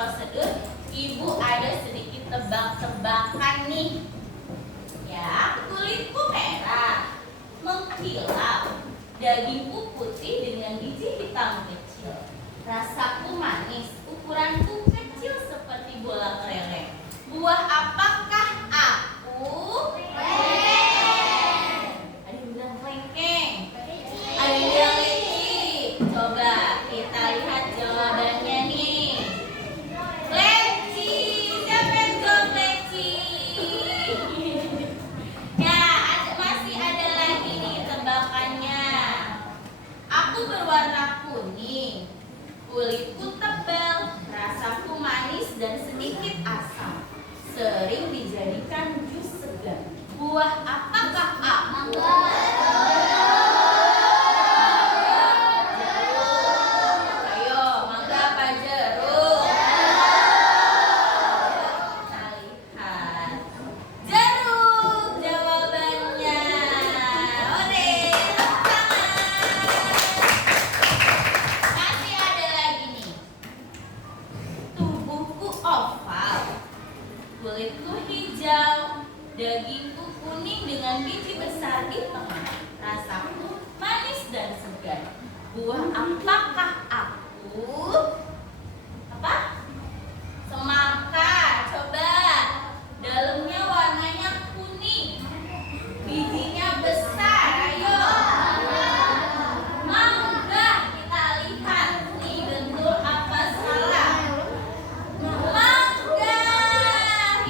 prosedur, Ibu ada sedikit tebak-tebakan nih. Ya, kulitku merah, mengkilap, dagingku putih dengan biji hitam kecil. Rasaku manis, ukuranku kecil seperti bola kelereng. Buah apakah aku? Ada yang bilang kelengkeng, ada yang bilang leci. Coba kita lihat jawabannya nih. Leci, siapa yang jawab leci? Ya, masih ada lagi nih tebakannya. Aku berwarna kuning, kulitku tebal, rasaku manis dan sedikit asam. Sering dijadikan jus segar. Buah apakah aku? Ayo, mangga apa jeruk? Kita lihat. Jeruk jawabannya. Ore, tepuk tangan. Masih ada lagi nih. Tubuhku oval, kulitku hijau, dagingku kuning dengan biji besar di tengah. Rasaku manis dan segar. Buah apakah aku? Apa? Semangka. Coba. Dalamnya warnanya kuning. Bijinya besar. Ayo. Mangga. Kita lihat. Nih betul apa salah? Mangga.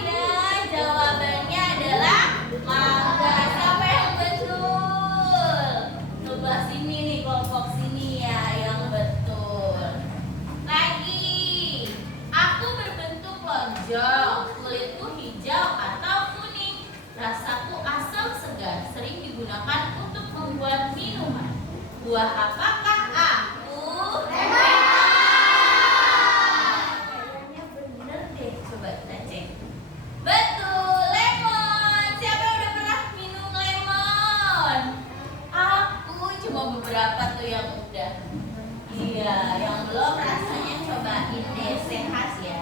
Ya, jawabannya adalah mangga. Siapa yang betul? Coba sini nih, kelompok sini ya yang betul. Lagi. Aku berbentuk lonjong, kulitku hijau atau kuning. Rasaku asam segar, sering digunakan untuk membuat minuman. Buah apakah aku? Kayaknya bener deh, coba kita cek. Betul, lemon. Siapa yang udah pernah minum lemon? Aku cuma beberapa tuh yang udah. Iya, yang belum rasanya cobain deh, sehat ya.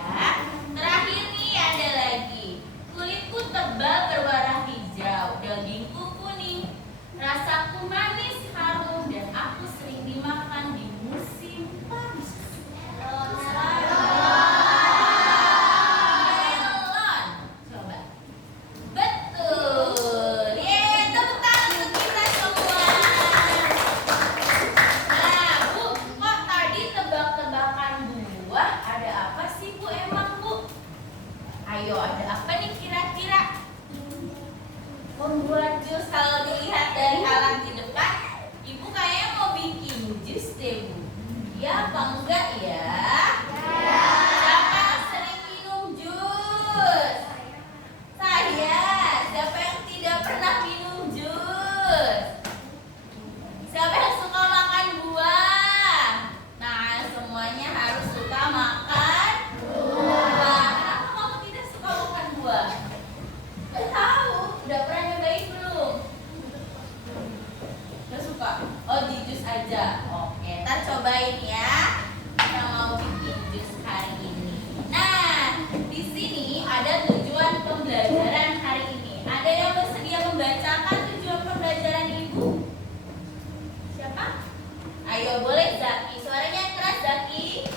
Terakhir nih ada lagi. Kulitku tebal berwarna hijau, dagingku kuning. Rasaku manis, harum dan aku sering dimakan di musim panas. Melon. Coba. Betul. Yeay, tepuk tangan untuk kita semua. Nah, Bu, kok tadi tebak-tebakan buah ada apa sih, Bu, emang, Bu? Ayo, ada apa nih kira-kira? Membuat jus. Kalau dilihat dari alat di depan, Ibu kayaknya mau bikin jus deh, Bu. Iya apa enggak ya? Siapa yang sering minum jus? Saya. Siapa yang tidak pernah minum jus? Siapa yang suka makan buah? Nah, semuanya harus suka makan buah. Kenapa kamu tidak suka makan buah? Gak tahu. Udah pernah nyobain belum? Gak suka? Oh, di jus aja. Oke, ntar cobain ya. Kita mau bikin jus hari ini. Nah, di sini ada tujuan pembelajaran hari ini. Ada yang bersedia membacakan tujuan pembelajaran Ibu? Siapa? Ayo, boleh Zaki. Suaranya keras, Zaki.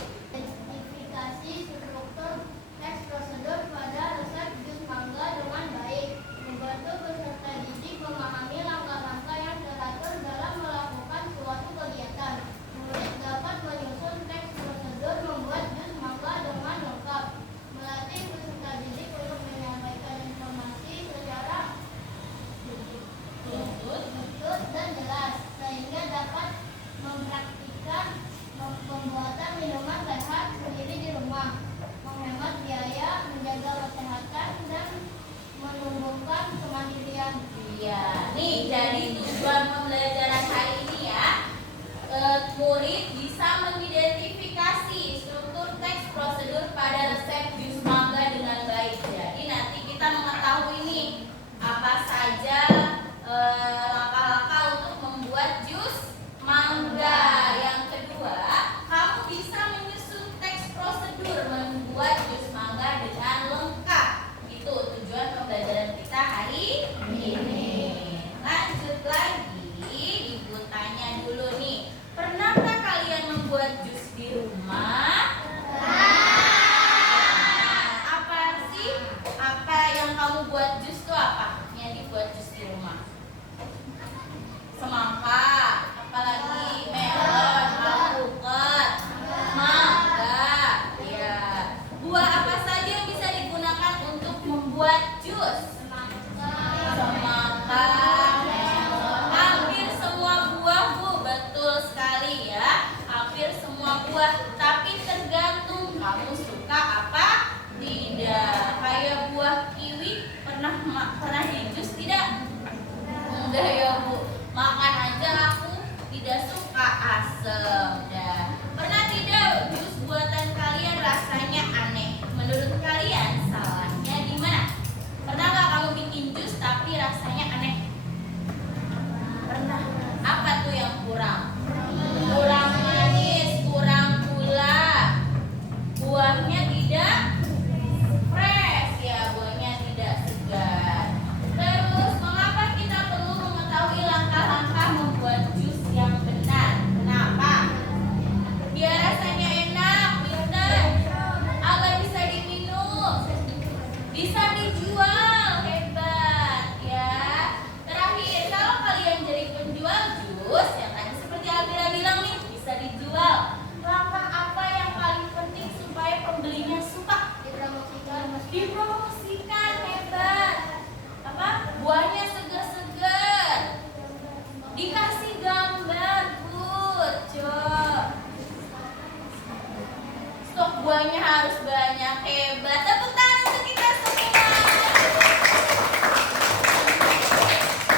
buahnya harus banyak. Hebat. Tepuk tangan untuk kita semua.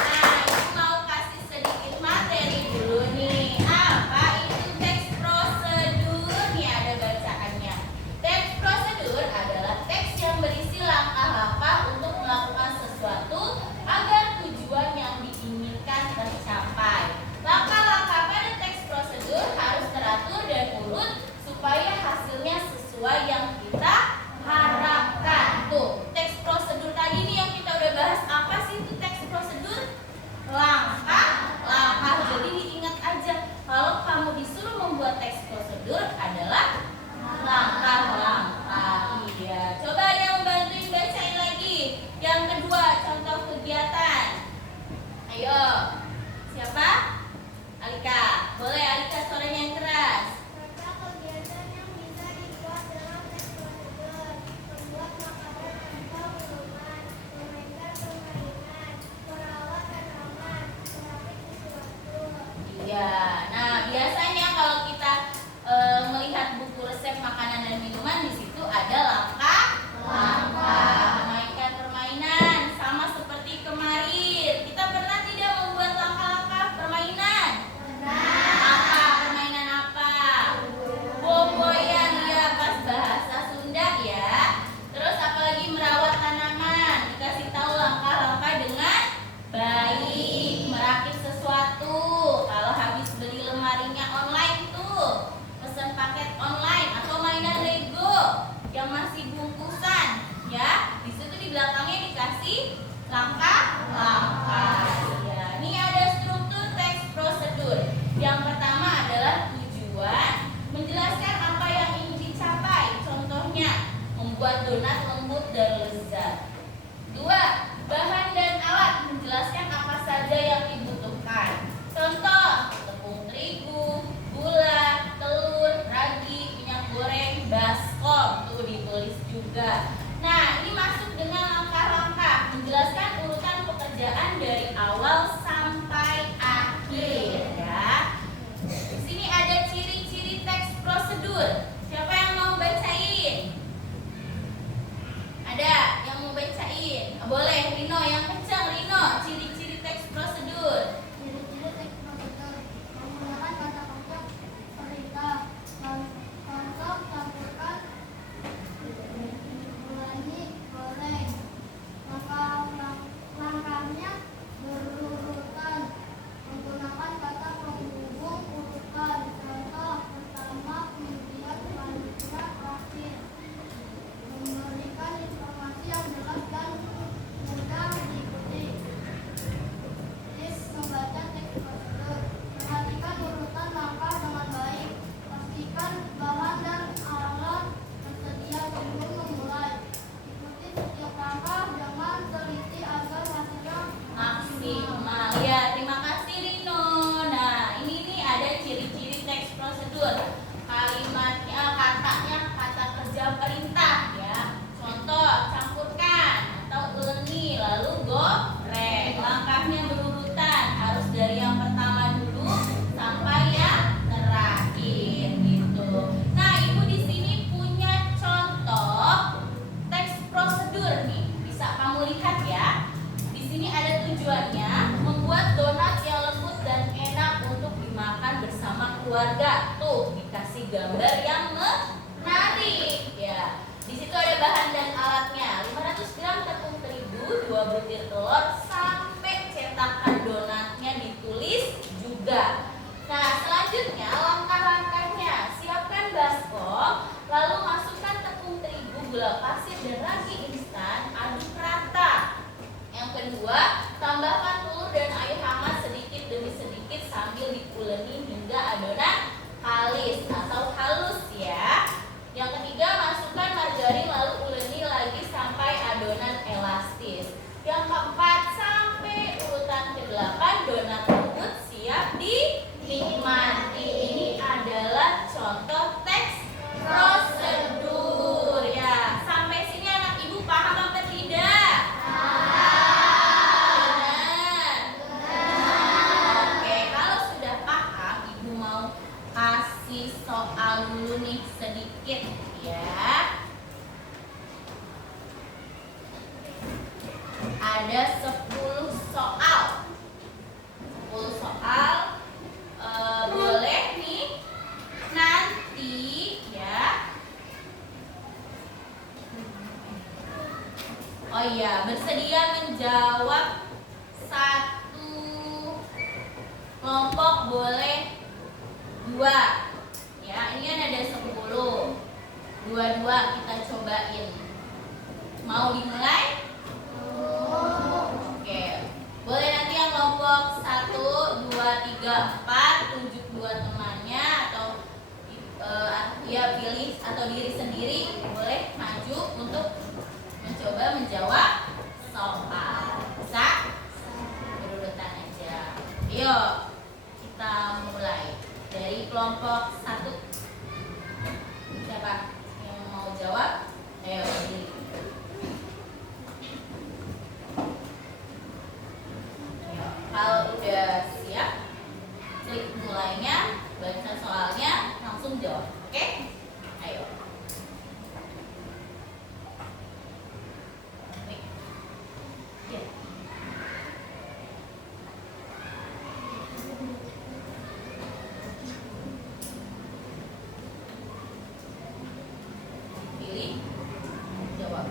Nah, Ibu mau kasih sedikit materi dulu nih. Apa itu teks prosedur? Nih ada bacaannya. Teks prosedur adalah teks yang berisi langkah-langkah untuk melakukan sesuatu agar tujuan yang diinginkan tercapai. Langkah-langkah pada teks prosedur harus teratur dan urut supaya hasilnya sesuai yang kita harapkan. Tuh, teks prosedur tadi nih yang kita udah bahas. Apa sih itu teks prosedur? Langkah. Jadi diingat aja, kalau kamu disuruh membuat teks prosedur adalah langkah-langkah. Iya. Coba ada yang bantuin bacain lagi. Yang kedua, contoh kegiatan. Ayo. Siapa? Alika. Boleh Alika, suaranya yang keras. Contoh kegiatan yang bisa dibuat dalam teks prosedur: membuat makanan atau minuman, memainkan permainan, merawat tanaman, merakit sesuatu. Iya. Nah, biasanya kalau kita melihat buku resep makanan dan minuman, di situ ada langkah. Memainkan permainan sama seperti kemarin. Kita pernah tidak membuat langkah-langkah permainan? Permainan apa? Boboyan, ya, pas bahasa Sunda ya. Terus apalagi merawat tanaman. Dikasih tahu langkah-langkah dengan baik. Merakit sesuatu. Kalau habis beli lemarinya online tuh, pesan paket online atau mainan Lego yang masih bungkusan, ya. Di situ di belakangnya dikasih langkah-langkah. Ya, ini ada struktur teks prosedur. Yang pertama adalah tujuan, menjelaskan apa yang ingin dicapai. Contohnya, membuat donat lembut dan lezat. 2. Bahan dan alat, menjelaskan apa saja yang dibutuhkan. Contoh, tepung terigu, gula, telur, ragi, minyak goreng, baskom. Tuh ditulis juga. Nah, ini masuk dengan langkah-langkah, menjelaskan urutan pekerjaan dari awal sampai akhir, ya. Di sini ada ciri-ciri teks prosedur. Siapa yang mau bacain? Ada yang mau bacain? Boleh, Rino yang kencang. Rino, ciri-ciri teks prosedur. Ciri-ciri teks prosedur: menggunakan kata kunci perintah, contoh, campurkan, ulangi, goreng. Langkahnya berurutan, menggunakan kata penghubung urutan. Contoh, pertama, kemudian selanjutnya, akhir. Memberikan informasi yang jelas dan mudah diikuti. Tips membaca teks prosedur: perhatikan urutan langkah dengan baik. Pastikan bahan dan alat tersedia sebelum memulai. Ikuti setiap langkah, jangan teliti agar hasilnya Maksimal. Ya, terima kasih Rino. Nah, ini nih ada ciri-ciri teks prosedur. Kalimatnya, katanya kata kerja perintah, ya. Contoh, campurkan atau ulengi, lalu goreng. Langkahnya berurutan, harus dari yang pertama dulu sampai yang terakhir gitu. Nah, Ibu di sini punya contoh teks prosedur nih. Bisa kamu lihat ya. Di sini ada tujuannya, membuat donat yang lembut dan enak untuk dimakan bersama keluarga. Tuh, dikasih gambar yang menarik, ya. Di situ ada bahan dan alatnya: 500 gram tepung terigu, 2 butir telur, sampai cetakan donatnya ditulis juga. Nah, selanjutnya langkah-langkahnya: siapkan baskom, lalu masukkan tepung terigu, gula pasir, dan ragi instan, aduk rata. Yang kedua, tambahkan telur dan air hangat sedikit demi sedikit sambil diuleni hingga adonan kalis atau halus, ya. Yang ketiga, masukkan margarin lalu uleni lagi sampai adonan elastis. Yang keempat, sampai urutan ke-8 donat lembut siap dinikmati. Ini adalah contoh teks prosedur, ya. Sampai sini anak Ibu Oh iya, bersedia menjawab satu kelompok boleh 2. Ya, ini kan ada 10. Dua-dua kita cobain. Mau dimulai? Oke. Boleh nanti yang kelompok 1, 2, 3, 4 tunjuk 2 temannya atau ya pilih atau diri sendiri boleh maju untuk mencoba menjawab soal. Bisa? Berurutan aja. Ayo kita mulai dari kelompok 1. Siapa yang mau jawab? Ayo berdiri. Ayo, kalau udah siap, klik mulainya, baca soalnya, langsung jawab. Oke? Ayo. Klik. Ya. Pilih, jawab.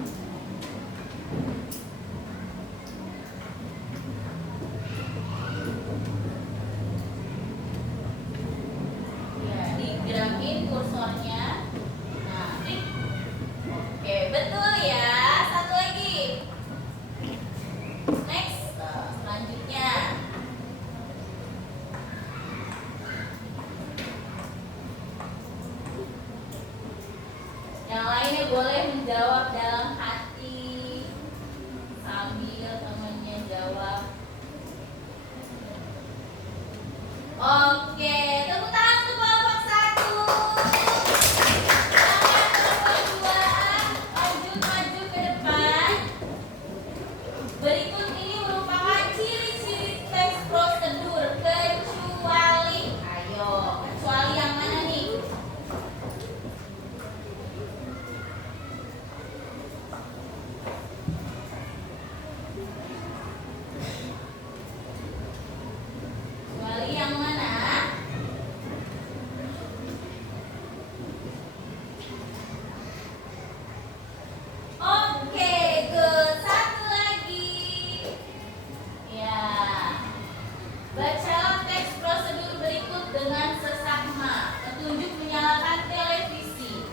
Ya, digerakin kursornya. Nah, klik. Oke, betul ya. Satu lagi. Next, selanjutnya. Yang lainnya boleh menjawab dalam hati sambil temannya jawab. Oke, tepuk tangan untuk kelompok 1. Kelompok 2, maju ke depan. Berikut ini merupakan ciri-ciri teks prosedur kecuali. Ayo, kecuali yang mana nih? Kecuali yang mana? Oke, good. Satu lagi. Ya. Bacalah teks prosedur berikut dengan seksama. Petunjuk menyalakan televisi.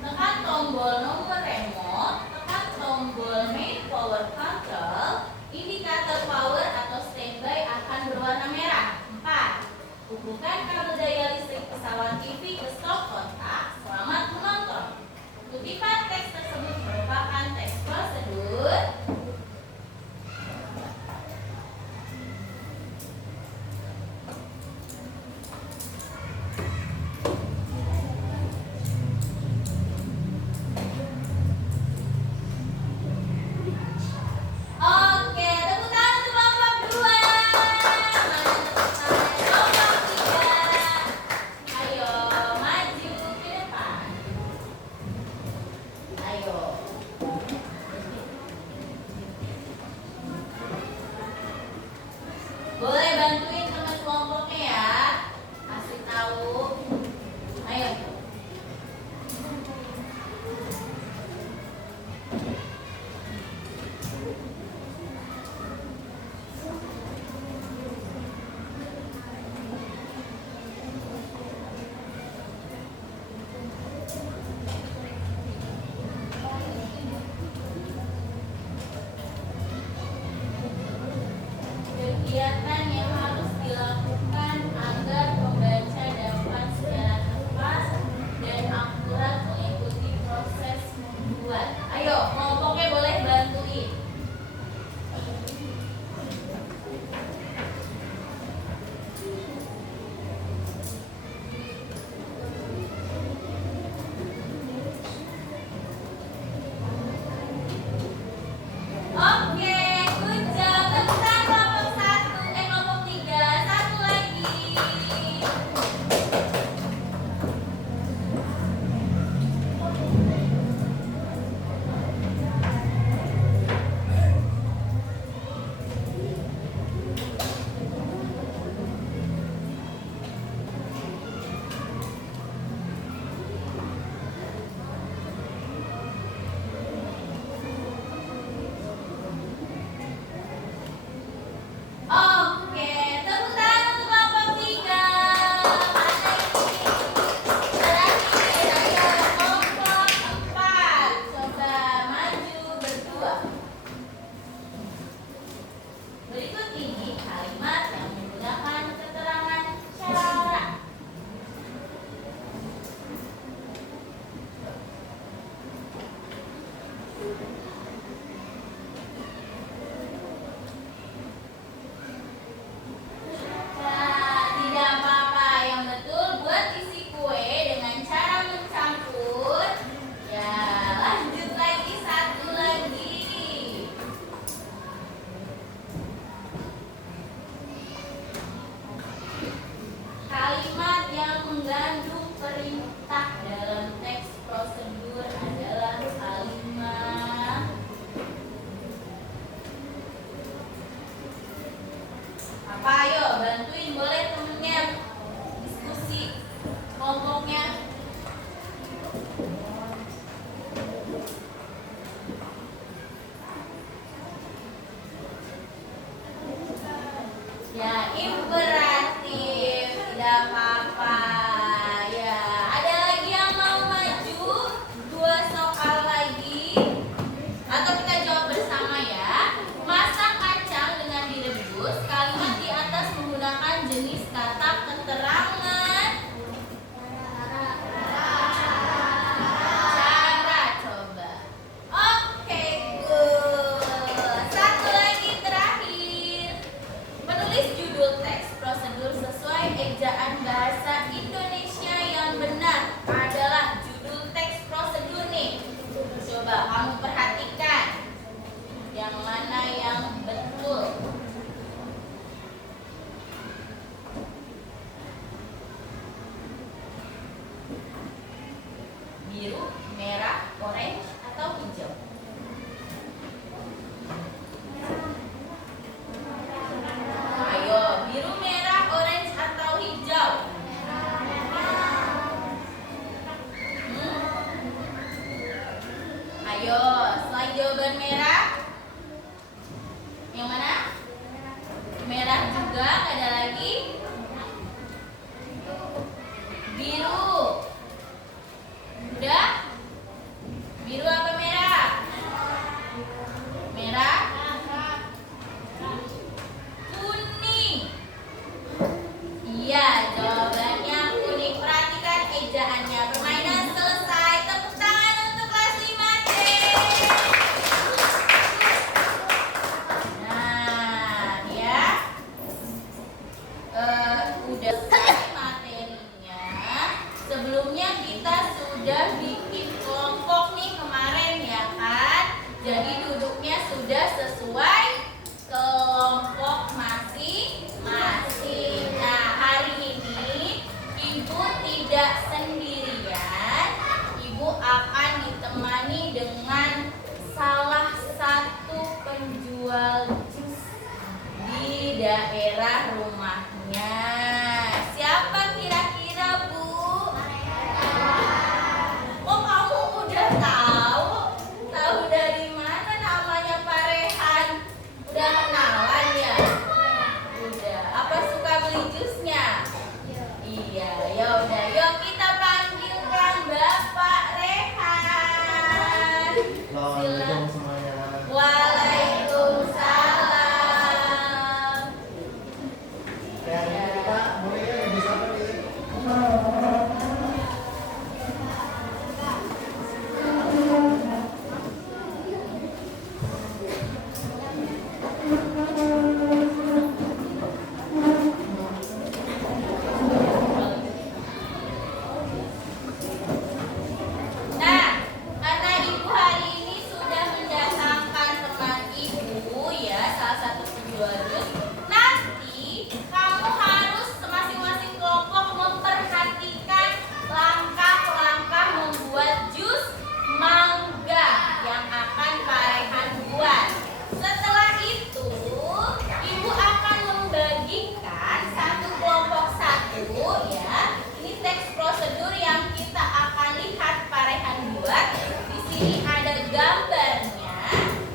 Tekan tombol nomor remote, tekan tombol main power control. Indikator power atau standby akan berwarna merah. 4. Hubungkan kabel daya listrik pesawat TV ke stop kontak. Selamat menonton. Kutipan teks tersebut merupakan teks prosedur. Oke, tepuk tangan untuk kelompok 2. Mana tepuk tangan kelompok 3? Ayo maju ke depan. Merah, orange, atau hijau? Ayo, biru, merah, orange, atau hijau? Ayo, selain jawaban merah, yang mana? Merah juga, ada lagi? Biru. Udah? Biru apa merah? Merah? Kuning. Iya, jawabannya kuning. Perhatikan ejaannya. Permainan selesai. Tepuk tangan untuk kelas 5C. Nah, ya. Udah selesai materinya. Sebelumnya kita sudah bikin kelompok nih kemarin ya kan. Jadi duduknya sudah sesuai kelompok masing-masing. Nah, hari ini Ibu tidak sendirian. Ibu akan ditemani dengan salah satu penjual jus di daerah rumahnya. Siapa kira-kira, Bu? Oh, kamu udah tahu? Tahu dari mana namanya Pak Rehan? Udah kenalan ya? Udah. Apa suka beli jusnya? Iya, ya udah. Yuk kita panggilkan Bapak Rehan. Assalamualaikum semuanya. Waalaikumsalam. Hari ini kita mulainya lebih siapa nih? Nah, karena Ibu hari ini sudah mendatangkan teman Ibu ya, salah satu penjual jus. Nanti kamu harus masing-masing kelompok memperhatikan langkah-langkah membuat jus mangga yang akan Pak Rehan buat. Setelah itu, Ibu akan membagikan satu kelompok satu ya. Ini teks prosedur yang kita akan lihat Pak Rehan buat. Di sini ada gambarnya.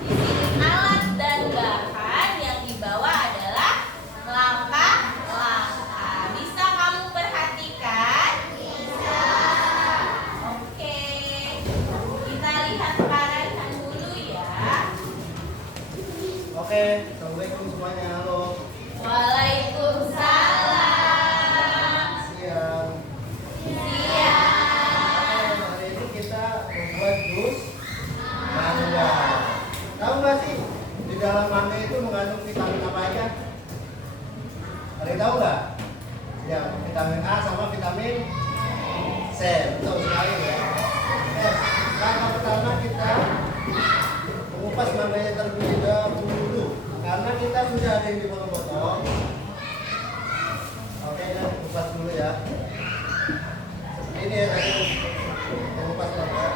Di sini alat dan bahan yang dibawa adalah langkah-langkah. Bisa kamu perhatikan? Bisa. Oke. Kita lihat Pak Rehan dulu ya. Oke, assalamualaikum semuanya. Halo. Waalaikumsalam. Siang. Siap. Hari ini kita membuat jus mangga. Tahu nggak sih di dalam mangga itu mengandung vitamin apa aja? Ada yang tahu nggak? Ya, vitamin A sama vitamin C. Betul sekali ya. Langkah pertama kita mengupas mangganya terlebih dahulu karena kita sudah ada yang dipotong-potong. Oke, ya, kupas dulu ya. Seperti ini ya tadi mengupas mangga.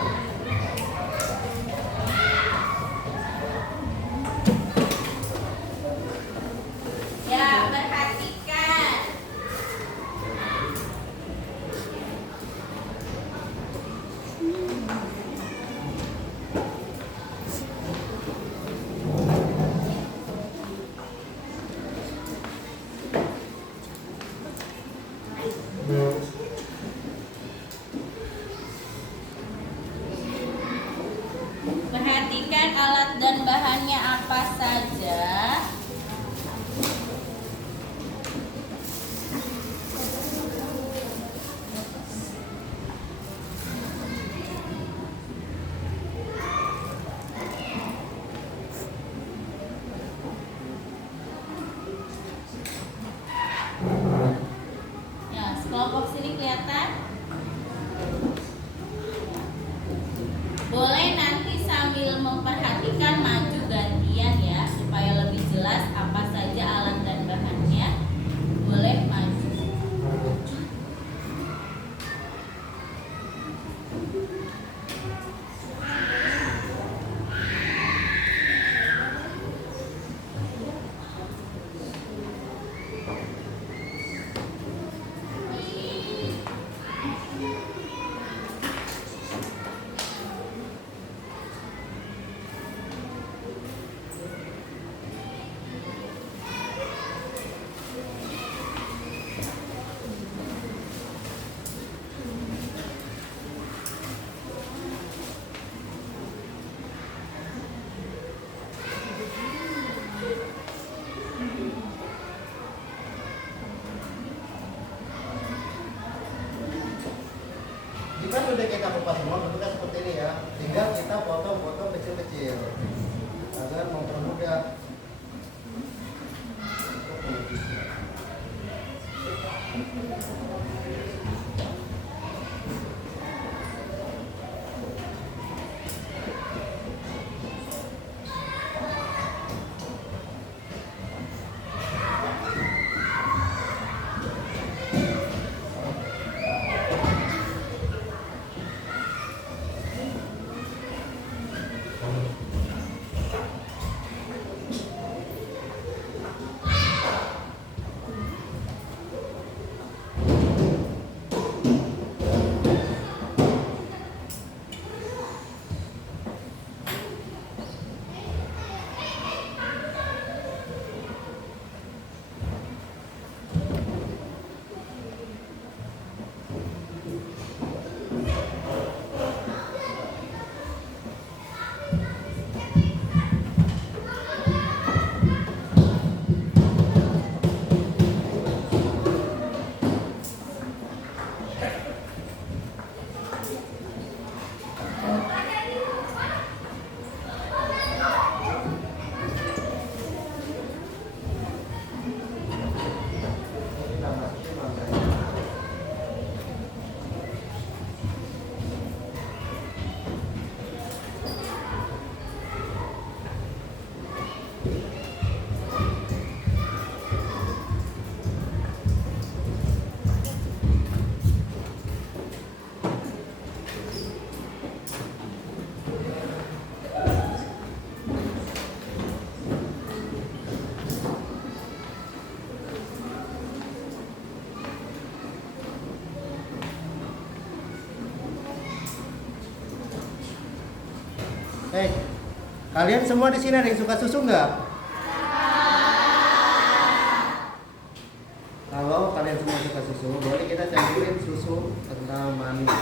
Ya, perhatikan. Perhatikan alat dan bahannya apa saja. Ya, sekelompok sini kelihatan? Boleh nanti sambil memperhatikan maju gantian ya, supaya lebih jelas. Kalian semua di sini ada yang suka susu nggak? Kalau kalian semua suka susu, boleh kita campurin susu kental manis.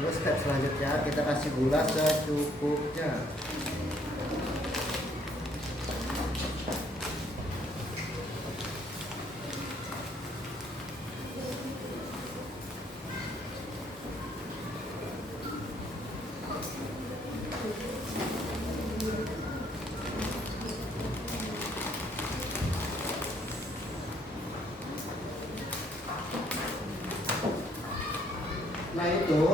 Terus step selanjutnya kita kasih gula secukupnya. Nah itu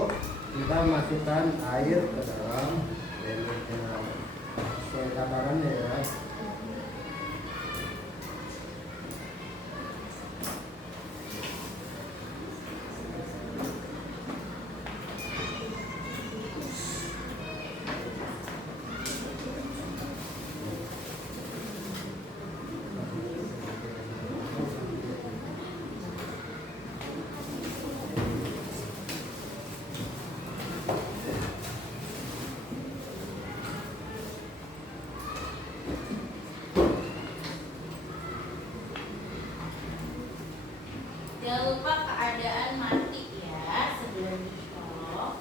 kita masukkan air ke dalam blender sesuai takarannya ya. Jangan lupa keadaan mati ya sebelum dicolok.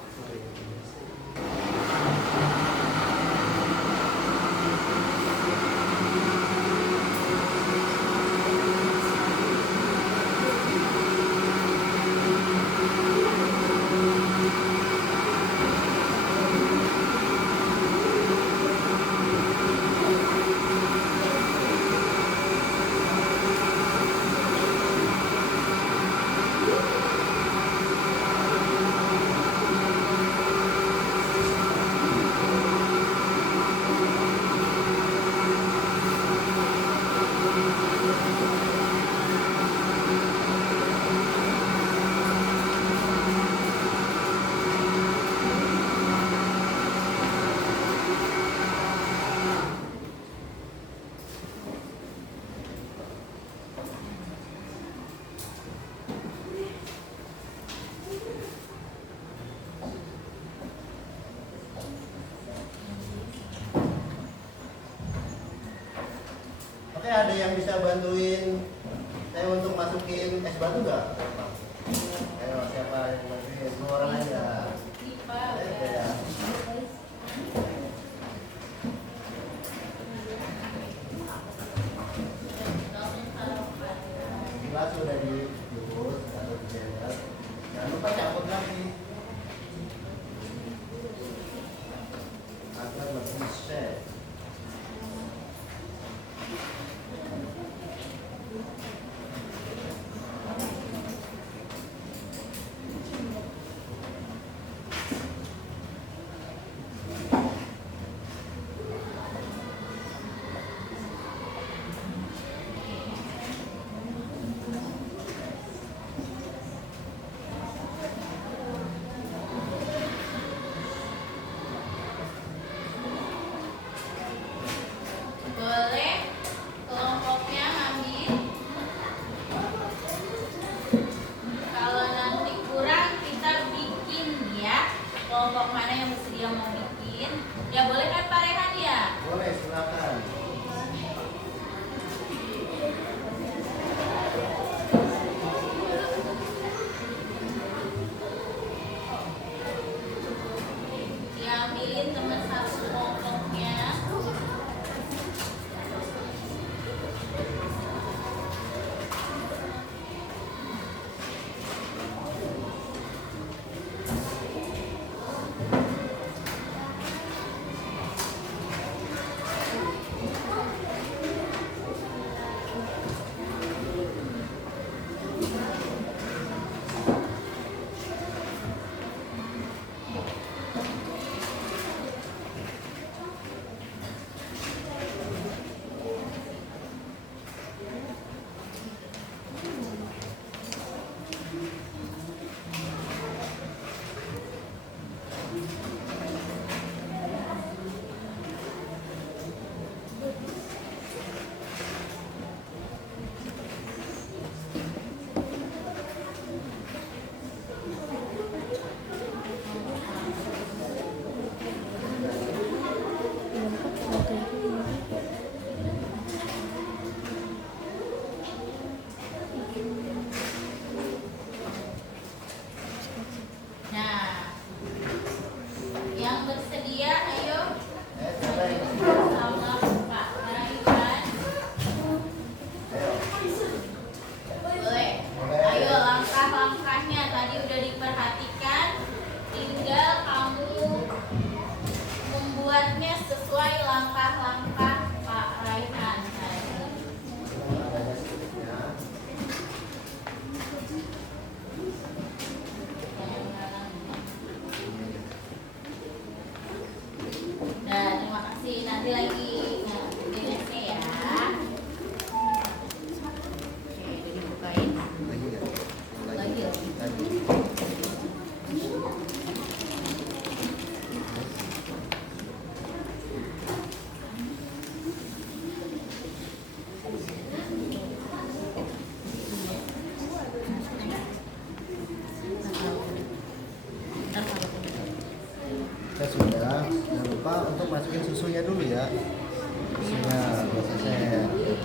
Oke, ada yang bisa bantuin saya untuk masukin es batu nggak? Ayo, siapa yang bantuin? Dua orang aja. Oke, ya. Gelas sudah dijus atau dijemur. Jangan lupa campur lagi. Agar lebih set. Boleh kelompoknya ngambil. Kalau nanti kurang kita bikin ya. Kelompok mana yang bersedia mau bikin. bikin. Ya boleh kan Pak Rehan ya? Boleh, silakan. Diambilin teman satu pokoknya. Nah, yang bersedia ayo Siapa ini? sama Pak Raihan. Ayo. Boleh. Ayo langkah-langkahnya tadi udah diperhatikan. Tinggal kamu membuatnya sesuai langkah-langkah Pak Raihan. Adanya sedikitnya. Nah, terima kasih. Nanti lagi nextnya ya. Oke, udah dibukain. Lagi ya? Lagi ya? Lagi. Ya sudah, jangan lupa untuk masukin susunya dulu ya. Susunya prosesnya. Jadi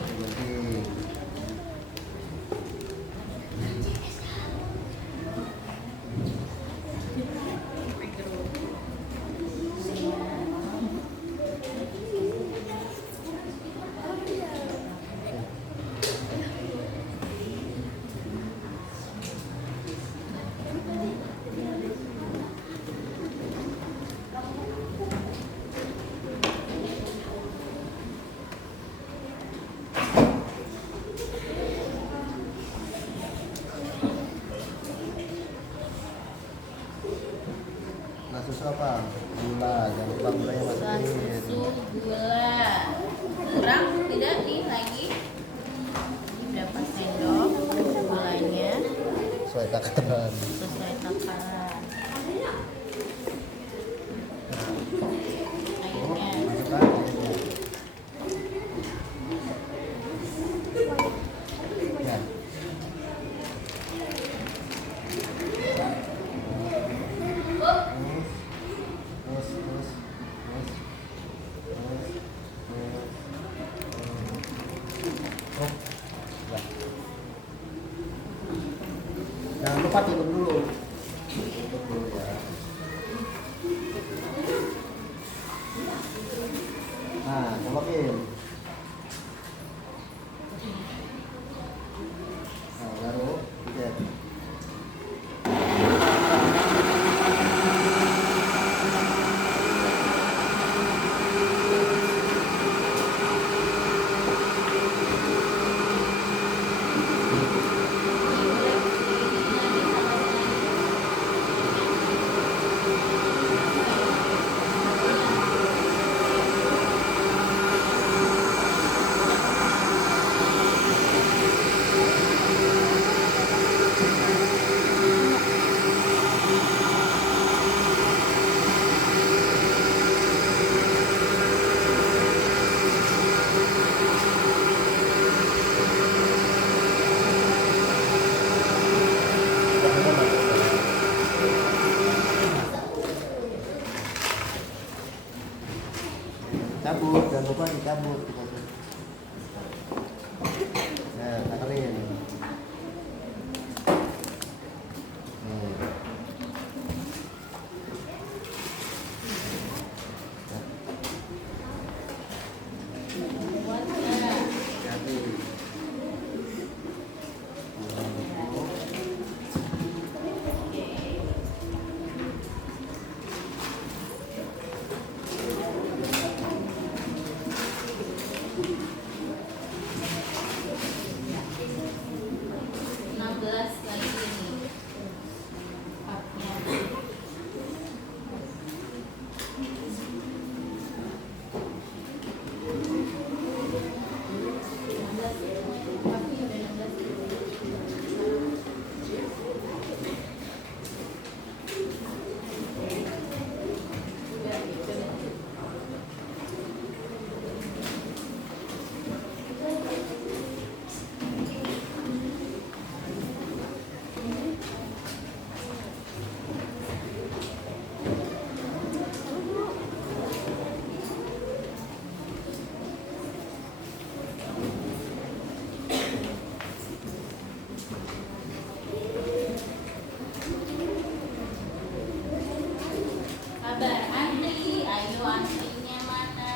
nah susu apa? Gula, jangan lupa gulanya masukin. Susu gula. Kurang tidak nih lagi? Berapa sendok gulanya? Sesuai takaran. Sesuai takaran. Airnya. Masukkan. Ya. Jangan lupa tutup dulu. Tutup dulu ya. Nah, colokin. Nah, baru pijet. cabut, jangan lupa dicabut. Nah, takerin. Kabar antri, ayo antrinya mana?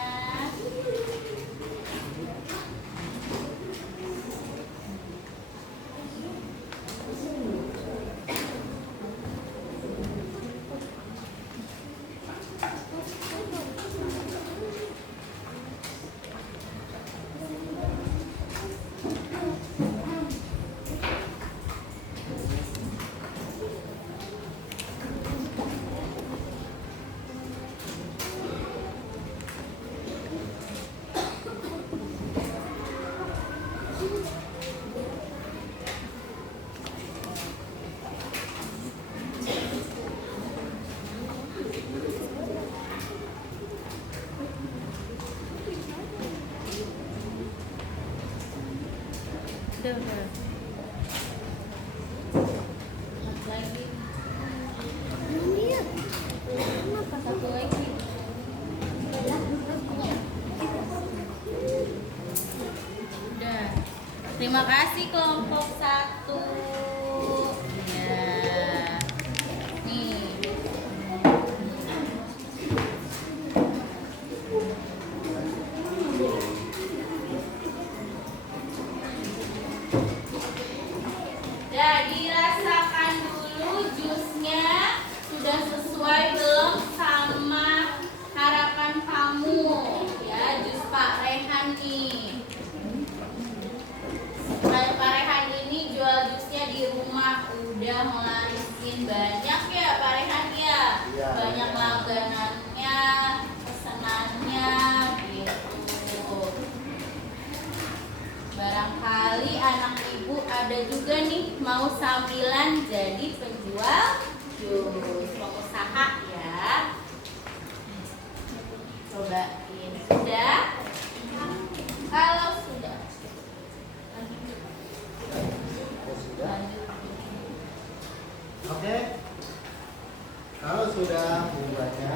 Udah. Lagi. Satu lagi. Udah. Terima kasih kelompok 1. Ya. Nih. Dirasakan dulu jusnya sudah sesuai belum sama harapan kamu ya, jus Pak Rehan nih. Pak Rehan ini jual jusnya di rumah udah melarisin banyak ya Pak Rehan ya, banyak langganannya, pesanannya gitu. Barangkali anak ibu ada juga nih mau sambilan jadi penjual jus, pengusaha ya. Cobain. Sudah? Kalau sudah, lanjut. Oke. Kalau sudah membuatnya,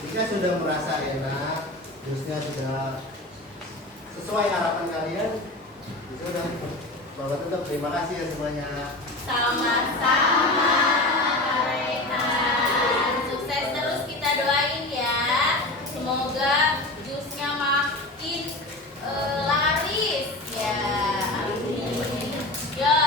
jika sudah merasa enak, jusnya sudah sesuai harapan kalian, sudah bahwa tetap terima kasih ya semuanya. Sama-sama Kak Rehan. Sukses terus kita doain ya. Semoga jusnya makin laris ya. Amin. Ya.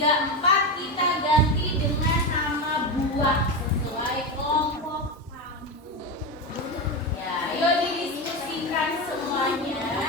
3, 4 kita ganti dengan nama buah sesuai kelompok kamu. Ya, ayo didiskusikan semuanya.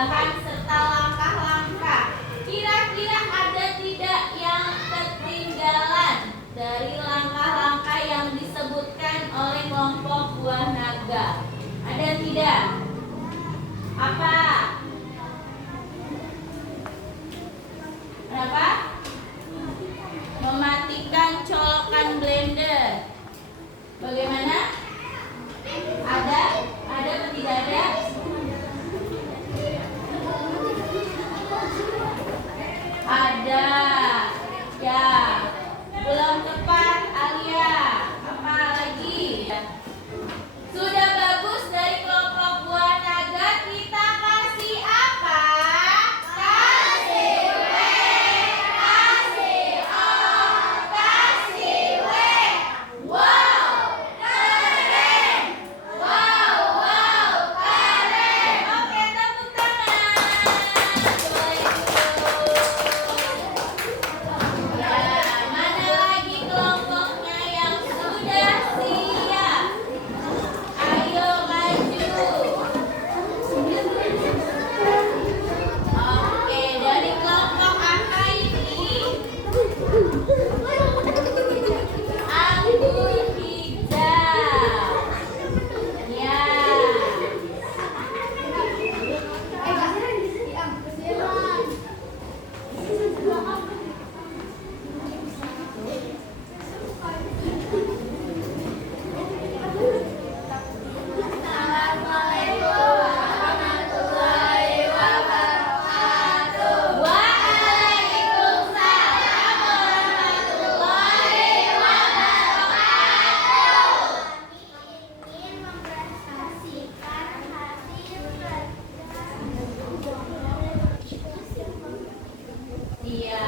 bahan serta langkah-langkah. Kira-kira ada tidak yang ketinggalan dari langkah-langkah yang disebutkan oleh kelompok buah naga? Ada tidak? Apa? Kenapa? Mematikan colokan blender. Bagaimana? Ada? Ada atau tidak ada? Ada. Ya. Belum tepat, Alia. Apa lagi? Sudah bagus dari kelompok buah naga. Kita kasih apa? Kasih W, kasih O, kasih W. Wow, keren. Wow, wow, keren. Oke, tepuk tangan. Boleh dulu. Ya, mana lagi kelompoknya yang sudah siap? Ayo maju. Oke, dari kelompok apa ini? Anggur hijau. Ya. Assalamualaikum warahmatullahi wabarakatuh. Waalaikumsalam warahmatullahi wabarakatuh. Kami ingin mempresentasikan hasil Iya.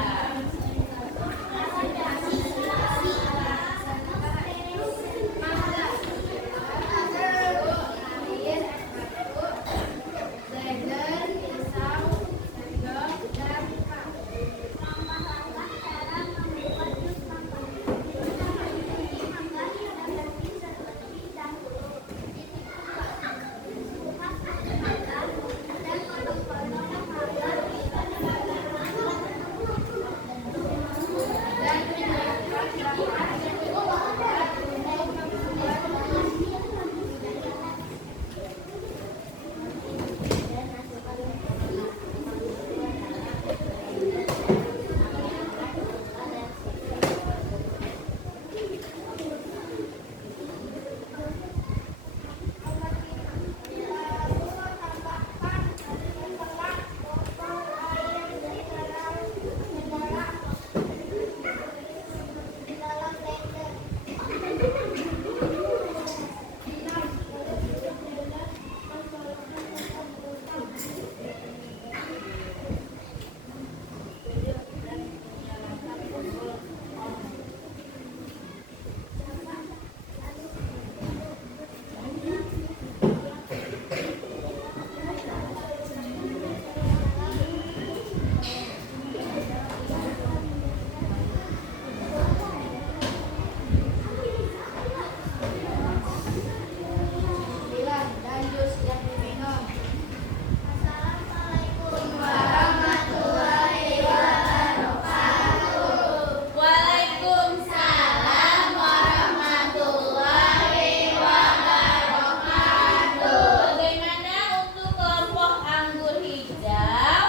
Assalamualaikum Warahmatullahi wabarakatuh. Waalaikumsalam warahmatullahi wabarakatuh. Bagaimana untuk kelompok anggur hijau?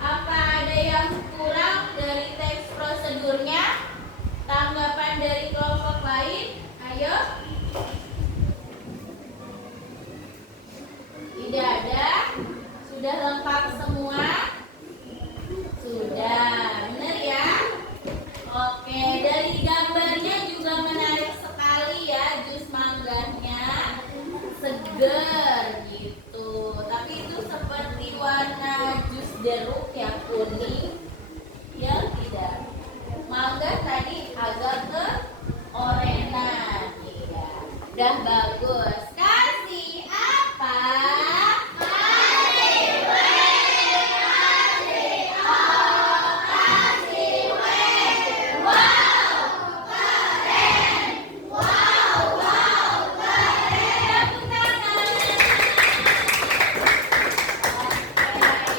Apa ada yang kurang dari teks prosedurnya? Tanggapan dari kelompok lain? Ayo. Tidak ada? Sudah lengkap semua? Sudah, benar ya? Oke, dari gambarnya juga menarik sekali ya, jus mangganya seger gitu. Tapi itu seperti warna jus jeruk ya, kuning. Ya tidak. Mangga tadi agak ke orenan. Iya. Udah bagus. Kasih apa? Kasih W, kasih O, kasih W. Wow, keren. Wow, wow, keren. Tepuk tangan. Oke.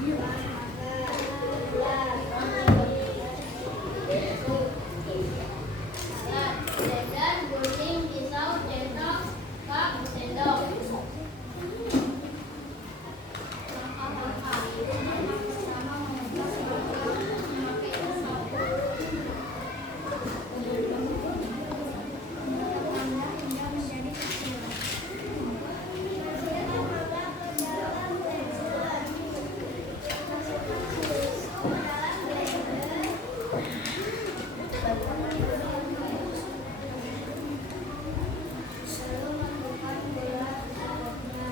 Alat: blender, gunting, pisau, centong, cup, sendok. Langkah-langkah. Langkah pertama mengemas mangkok memakai pisau. Tanda hingga menjadi kecil. Masukkan mangga ke dalam blender. Masukkan susu ke dalam blender. Lalu masukkan gula secukupnya.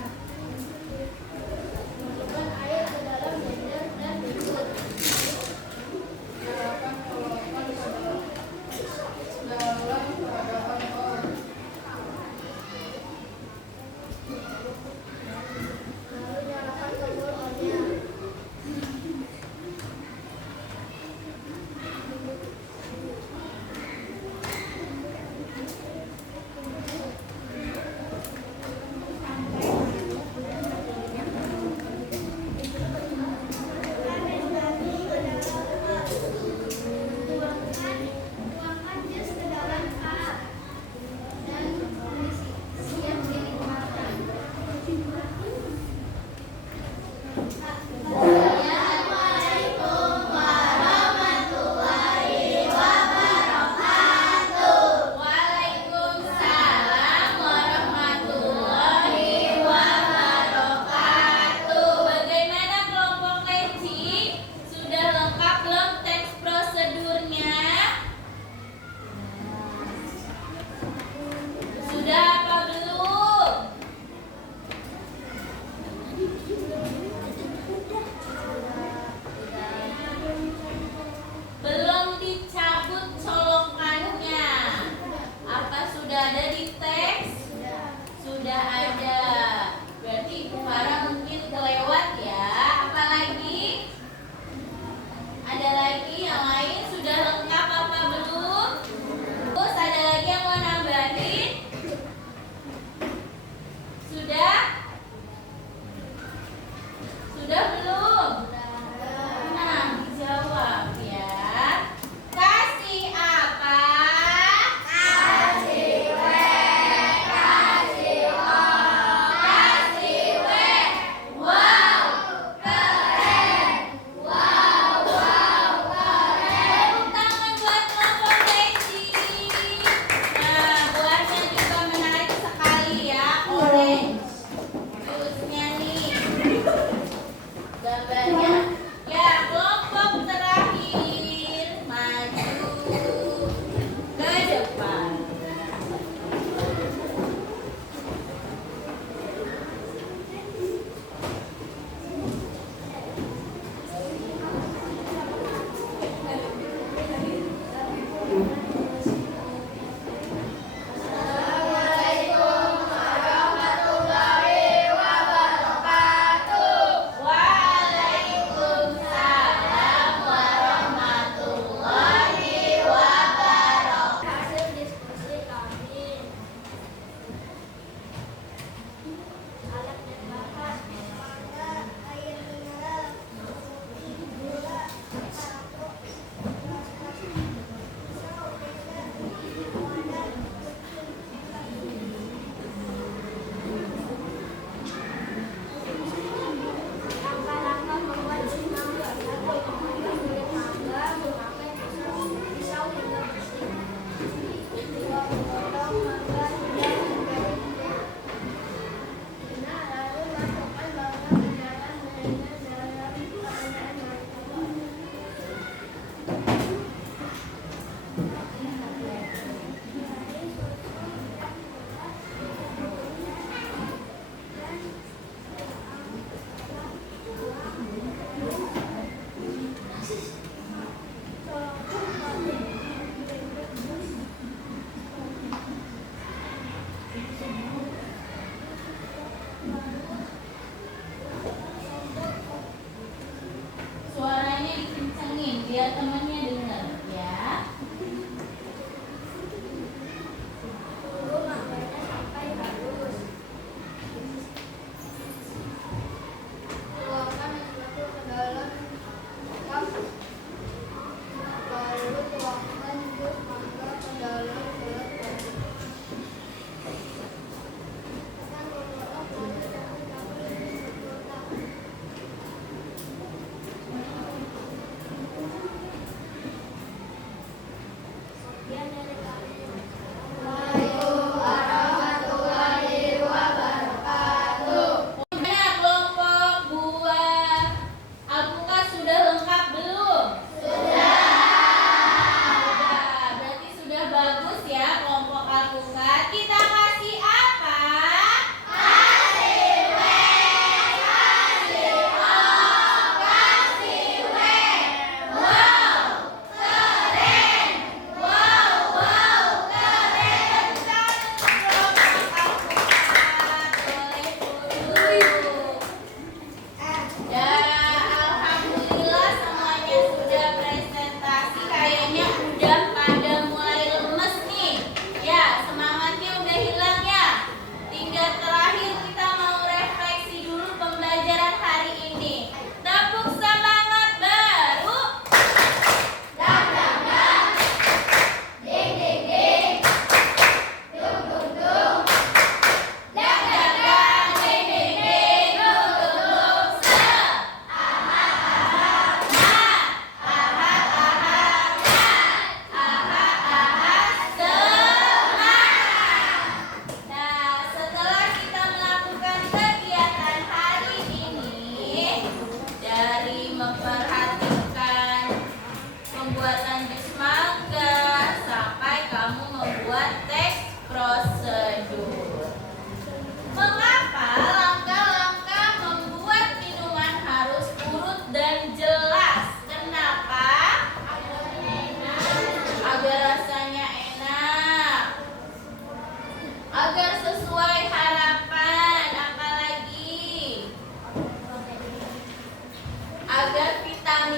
Masukkan air ke dalam blender dan tutup. Nyalakan colokan dalam keadaan on. Lalu nyalakan tombol on-nya. Masukkan es batu ke dalam cup. Tuangkan jus ke dalam cup dan siap dinikmatkan. Assalamualaikum warahmatullahi wabarakatuh. Waalaikumsalam warahmatullahi wabarakatuh. Bagaimana kelompok Leci? Sudah lengkap belum teks prosedurnya? Sudah apa belum? Belum dicabut colokannya. Apa sudah ada di teks? Sudah ada. Berarti Ibu Farah mungkin kelewat ya. Apa lagi? Ada lagi yang lain? Sudah lengkap apa belum? Terus ada lagi yang mau nambahin? Sudah? Sudah belum? Nah, dijawab ya. Kasih apa? Kasih W, kasih O, kasih W. Wow, keren. Wow, wow, keren. Tepuk tangan buat kelompok Leci. Nah, buahnya juga menarik sekali ya, orange. Jusnya nih.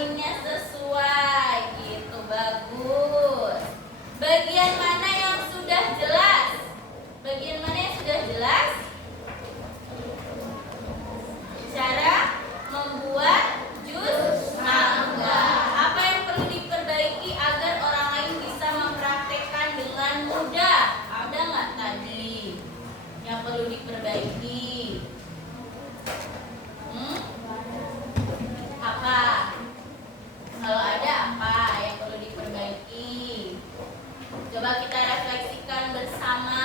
poinnya sesuai. Gitu, bagus. Bagian mana yang sudah jelas? Bagian mana yang sudah jelas? Cara membuat jus mangga. Apa yang perlu diperbaiki agar orang lain bisa mempraktekkan dengan mudah? Ada nggak tadi yang perlu diperbaiki? Apa? Kalau ada apa yang perlu diperbaiki? Coba kita refleksikan bersama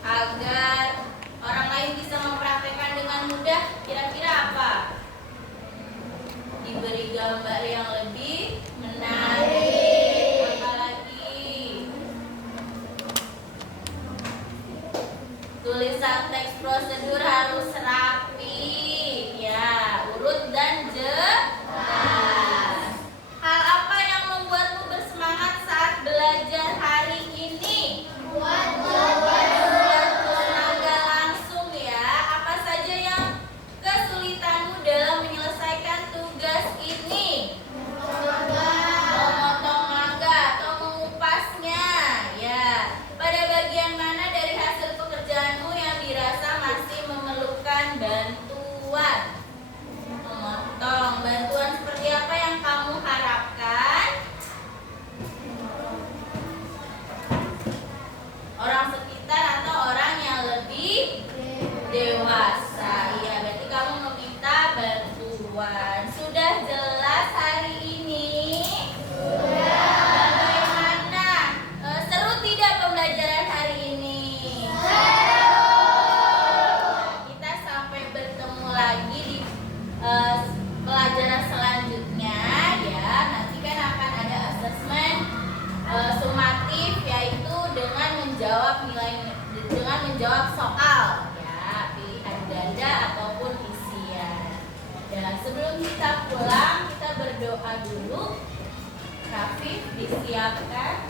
agar orang lain bisa mempraktekkan dengan mudah. Kira-kira apa? Diberi gambar yang lebih menarik. Apa lagi? Tulisan teks prosedur harus rapi, ya, urut dan jelas. Hal apa yang membuatmu bersemangat saat belajar hari ini? Buat tenaga langsung, ya. Apa saja yang kesulitanmu dalam menyelesaikan tugas ini? Memotong mangga atau mengupasnya, ya. Pada bagian mana dari hasil pekerjaanmu yang dirasa masih memerlukan bantuan? Memotong. Bantuan seperti apa yang kamu harapkan? Orang sekitar atau orang yang lebih dewasa. Iya, berarti kamu meminta bantuan. Sudah jelas hari ini? Bagaimana? Seru tidak pembelajaran hari ini? Kita sampai bertemu lagi di pelajaran selanjutnya, ya. Nanti kan akan ada asesmen sumatif, yaitu dengan menjawab soal, ya, pilihan ganda ataupun isian. Dan sebelum kita pulang, kita berdoa dulu. Raffi, disiapkan.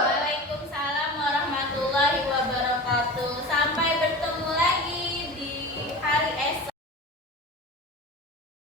Waalaikumsalam warahmatullahi wabarakatuh.